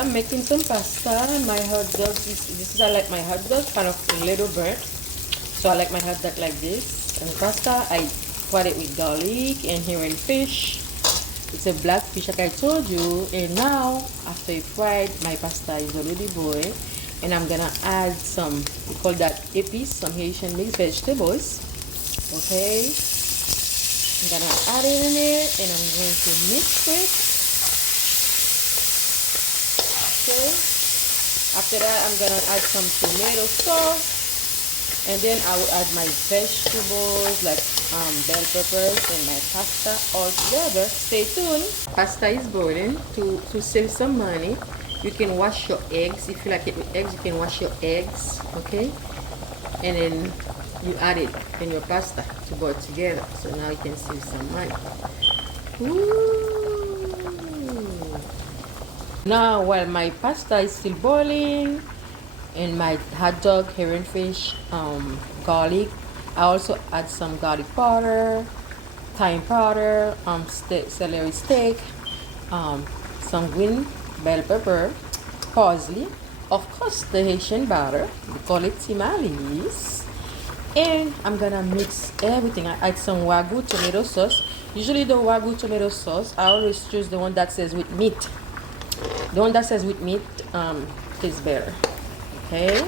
I'm making some pasta. My hot dog, this is I like my hot dog kind of a little burnt. So I like my hot dog like this. And pasta, I fry it with garlic and herring fish. It's a black fish like I told you. And now, after it fried, my pasta is already boiled. And I'm gonna add some, we call that épices, some Haitian mixed vegetables. Okay. I'm gonna add it in there and I'm going to mix it. Okay. After that, I'm gonna add some tomato sauce. And then I will add my vegetables like bell peppers and my pasta all together. Stay tuned. Pasta is boiling. To save some money, you can wash your eggs. If you like it with eggs, you can wash your eggs. Okay, and then you add it in your pasta to boil together. So now you can save some money. Ooh. Now while my pasta is still boiling, and my hot dog, herring fish, garlic. I also add some garlic powder, thyme powder, celery stick, some green bell pepper, parsley, of course the Haitian batter, we call it tamales. And I'm gonna mix everything. I add some wagyu tomato sauce. Usually the wagyu tomato sauce, I always choose the one that says with meat. The one that says with meat tastes better. Okay,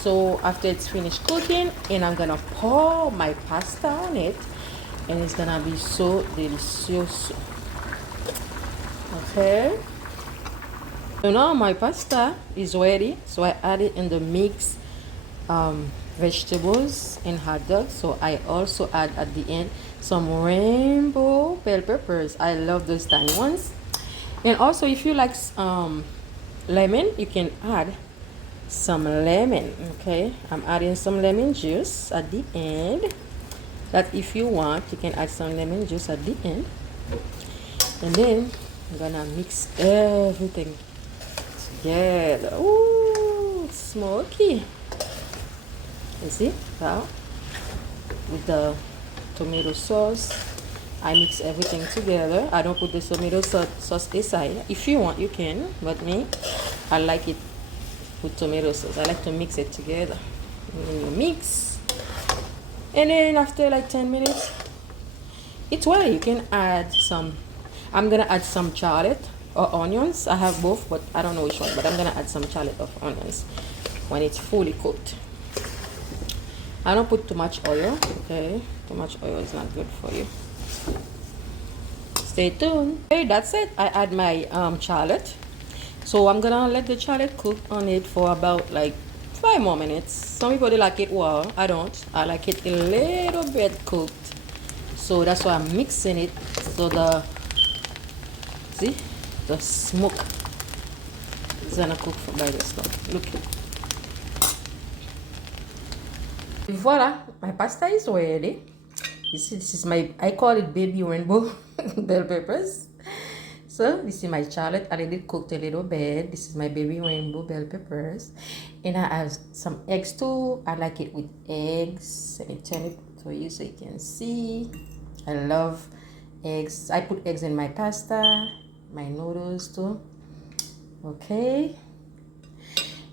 so after it's finished cooking, and I'm gonna pour my pasta on it, and it's gonna be so delicious. Okay, so now my pasta is ready, so I add it in the mix vegetables and hot dog. So I also add at the end some rainbow bell peppers. I love those tiny ones. And also if you like lemon, you can add some lemon. Okay, I'm adding some lemon juice at the end. That if you want, you can add some lemon juice at the end. And then I'm gonna mix everything together. Ooh, smoky. You see how with the tomato sauce, I mix everything together. I don't put the tomato sauce aside. If you want, you can, but me, I like it with tomato sauce. I like to mix it together. And then you mix, and then after like 10 minutes, it's ready. You can add some, I'm gonna add some shallot or onions. I have both, but I don't know which one, but I'm gonna add some shallot or onions when it's fully cooked. I don't put too much oil. Okay, too much oil is not good for you. Stay tuned. Okay, that's it. I add my shallot. So I'm gonna let the shallot cook on it for about like 5 more minutes. Some people they like it raw. I don't. I like it a little bit cooked. So that's why I'm mixing it. So the smoke is gonna cook by the stuff. Look. Voila, my pasta is ready. You see, this is my, I call it baby rainbow bell peppers. So this is my shallot. I already cooked a little bit. This is my baby rainbow bell peppers. And I have some eggs too. I like it with eggs. Let me turn it for you so you can see. I love eggs. I put eggs in my pasta, my noodles too. Okay.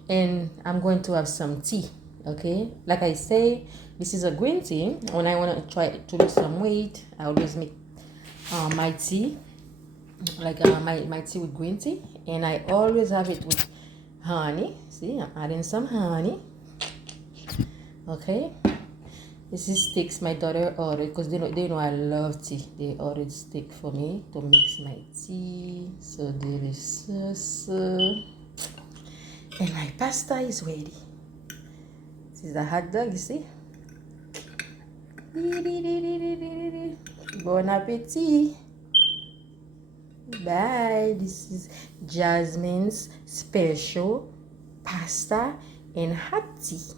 And I'm going to have some tea. Okay. Like I say, this is a green tea. When I want to try to lose some weight, I always make my tea. Like my tea with green tea, and I always have it with honey. See, I'm adding some honey. Okay, this is sticks my daughter ordered because they know I love tea. They ordered stick for me to mix my tea. So delicious. And my pasta is ready. This is the hot dog, you see. Bon appetit. Bye. This is Jasmine's special pasta and hot tea.